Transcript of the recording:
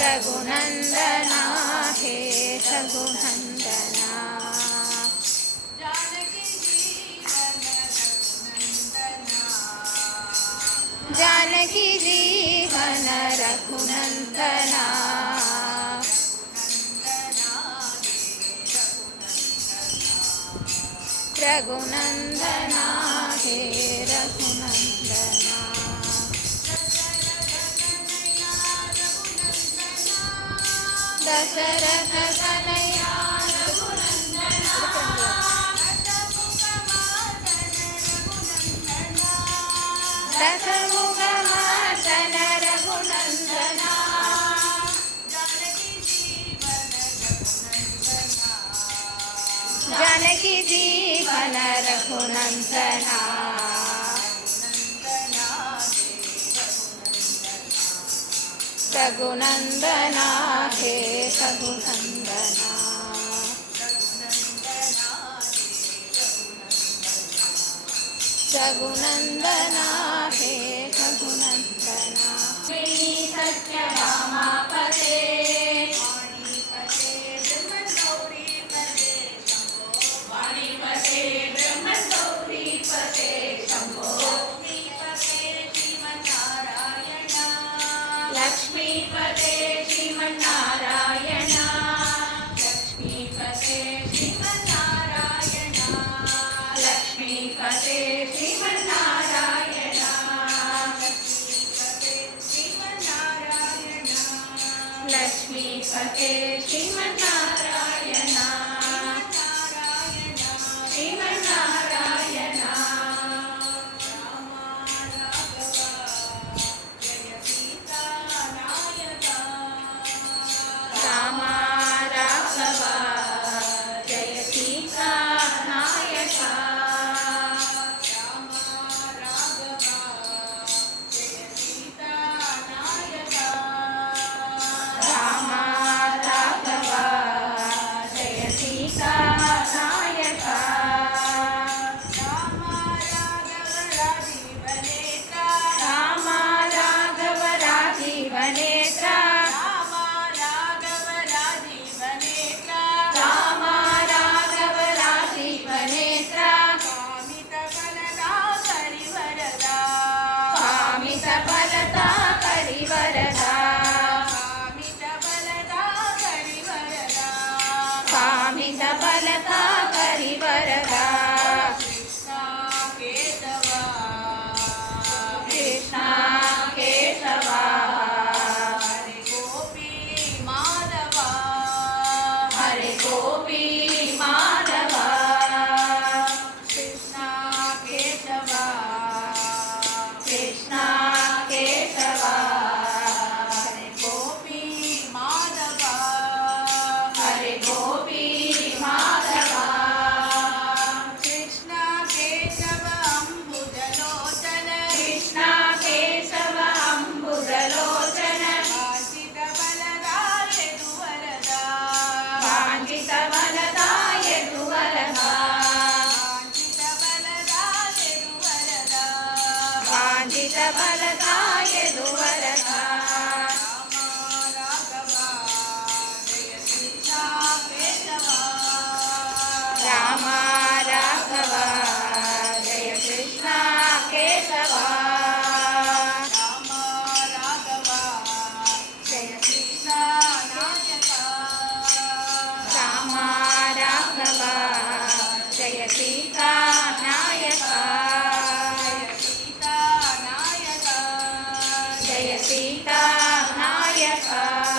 रघुनंदना हे रघुनंदना। जानकी जीवन रघुनंदना। रघुनंदना हे रघुनंदना। दशरथ तनया रघुनंदना। दशमुख मर्दन रघुनंदना। जानकी जीवन रघुनंदना। रघुनंदना हे रघुनंदना। रघुनंदना हे रघुनंदना। श्री सत्यभामापते वाणीपते ब्रह्मगौरीपते शंभो। लक्ष्मीपते श्रीमन्नारायण। लक्ष्मीपते श्रीमन्नारायण। लक्ष्मीपते श्रीमन्नारायण। लक्ष्मीपते श्रीमन्नारायण। श्रीमन्नारायण। राम राघव जय सीता नायक। राम राघव जय सीता नायक। राम राघव राजीव नेत्र। राम राघव राजीव नेत्र। कामित फलदा करिवरदा। कामित फलदा करिवरदा। कृष्ण केशव हरे गोपी माधव। कृष्ण केशव कृष्ण केशव हरे गोपी माधव। हरे गोपी माधव। कृष्ण केशव अम्बुजलोचन। कृष्ण केशव अम्बुजलोचन। वाञ्छित वरदाय दुवरदा। वाञ्छित वरदाय दुवरदा। राम राघव जय कृष्ण केशव। जय कृष्ण नायक। राम राघव जय सीता नायक। जय सीता नायक।